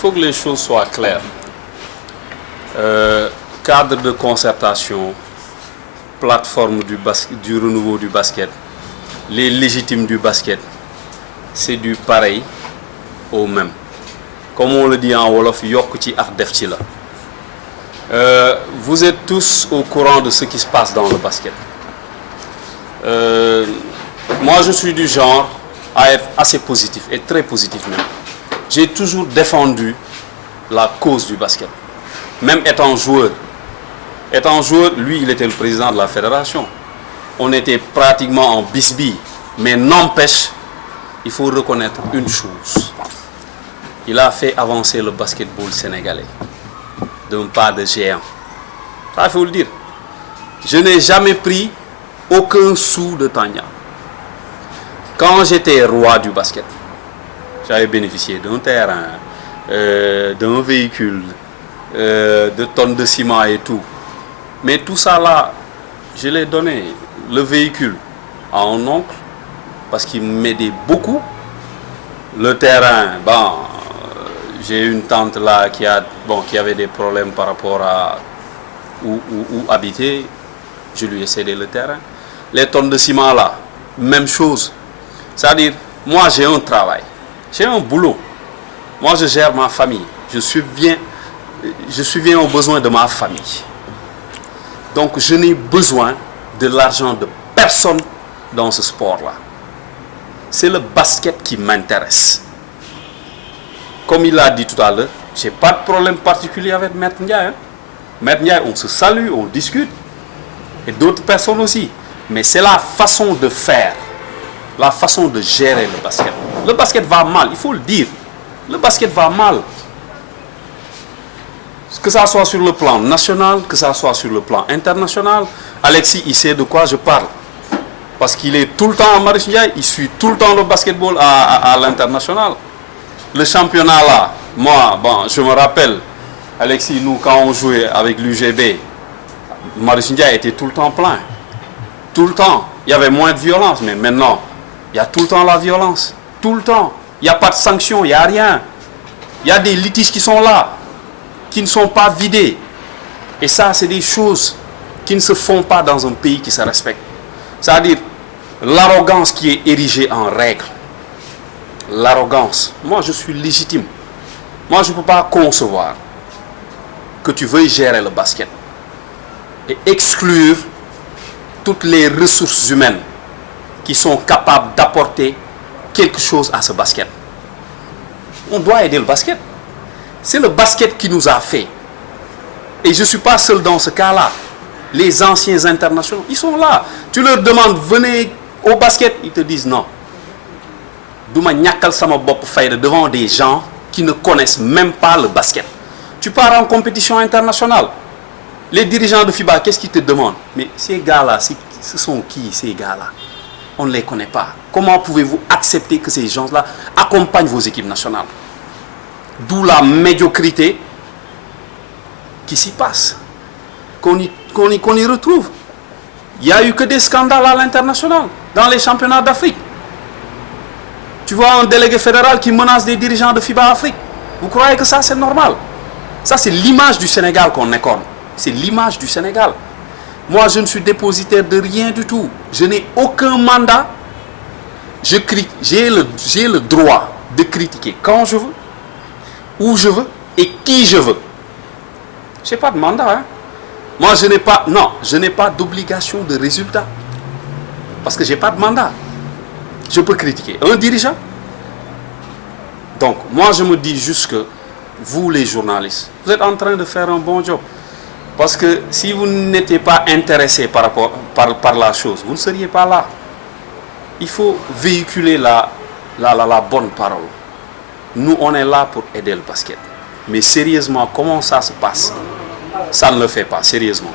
faut que les choses soient claires. Cadre de concertation, plateforme du renouveau du basket, les légitimes du basket, c'est du pareil au même. Comme on le dit en Wolof, yok ci ak def ci la. Vous êtes tous au courant de ce qui se passe dans le basket. Moi, je suis du genre à être assez positif, et très positif même. J'ai toujours défendu la cause du basket. Même étant joueur. Étant joueur, lui, il était le président de la fédération. On était pratiquement en bisbille. Mais n'empêche, il faut reconnaître une chose. Il a fait avancer le basketball sénégalais d'un pas de géant. Ça, il faut le dire. Je n'ai jamais pris aucun sou de Tania. Quand j'étais roi du basket, j'avais bénéficié d'un terrain, d'un véhicule, de tonnes de ciment et tout. Mais tout ça là, je l'ai donné, le véhicule, à un oncle, parce qu'il m'aidait beaucoup. Le terrain, bon, j'ai une tante là qui avait des problèmes par rapport à où habiter. Je lui ai cédé le terrain. Les tonnes de ciment là, même chose. C'est-à-dire, moi j'ai un travail, j'ai un boulot. Moi je gère ma famille. Je subviens aux besoins de ma famille. Donc je n'ai besoin de l'argent de personne dans ce sport-là. C'est le basket qui m'intéresse. Comme il l'a dit tout à l'heure, je n'ai pas de problème particulier avec Maître Ndiaye. Hein. Maître Ndiaye, on se salue, on discute. Et d'autres personnes aussi. Mais c'est la façon de faire, la façon de gérer le basket. Le basket va mal, il faut le dire. Le basket va mal. Que ça soit sur le plan national, que ça soit sur le plan international. Alexis, il sait de quoi je parle. Parce qu'il est tout le temps en Marius Ndiaye, il suit tout le temps le basketball à l'international. Le championnat là, moi, bon, je me rappelle, Alexis, nous, quand on jouait avec l'UGB, Marius Ndiaye était tout le temps plein. Tout le temps. Il y avait moins de violence, mais maintenant, il y a tout le temps la violence. Tout le temps. Il n'y a pas de sanctions, il n'y a rien. Il y a des litiges qui sont là, qui ne sont pas vidés. Et ça, c'est des choses qui ne se font pas dans un pays qui se respecte. C'est-à-dire, l'arrogance qui est érigée en règle. L'arrogance. Moi, je suis légitime. Moi, je ne peux pas concevoir que tu veuilles gérer le basket et exclure toutes les ressources humaines qui sont capables d'apporter quelque chose à ce basket. On doit aider le basket. C'est le basket qui nous a fait. Et je ne suis pas seul dans ce cas-là. Les anciens internationaux, ils sont là. Tu leur demandes, venez au basket, ils te disent non. Douma nyakal sama bop fayda devant des gens qui ne connaissent même pas le basket. Tu pars en compétition internationale. Les dirigeants de FIBA, qu'est-ce qu'ils te demandent? Mais ces gars-là, ce sont qui ces gars-là? On ne les connaît pas. Comment pouvez-vous accepter que ces gens-là accompagnent vos équipes nationales? D'où la médiocrité qui s'y passe, qu'on y retrouve. Il n'y a eu que des scandales à l'international, dans les championnats d'Afrique. Tu vois un délégué fédéral qui menace des dirigeants de FIBA Afrique. Vous croyez que ça c'est normal? Ça c'est l'image du Sénégal qu'on écorne. C'est l'image du Sénégal. Moi je ne suis dépositaire de rien du tout. Je n'ai aucun mandat. J'ai le droit de critiquer quand je veux, où je veux et qui je veux. Je n'ai pas de mandat. Hein? Moi je n'ai pas d'obligation de résultat. Parce que je n'ai pas de mandat. Je peux critiquer un dirigeant. Donc, moi, je me dis juste que vous, les journalistes, vous êtes en train de faire un bon job. Parce que si vous n'étiez pas intéressé par la chose, vous ne seriez pas là. Il faut véhiculer la bonne parole. Nous, on est là pour aider le basket. Mais sérieusement, comment ça se passe? Ça ne le fait pas, sérieusement.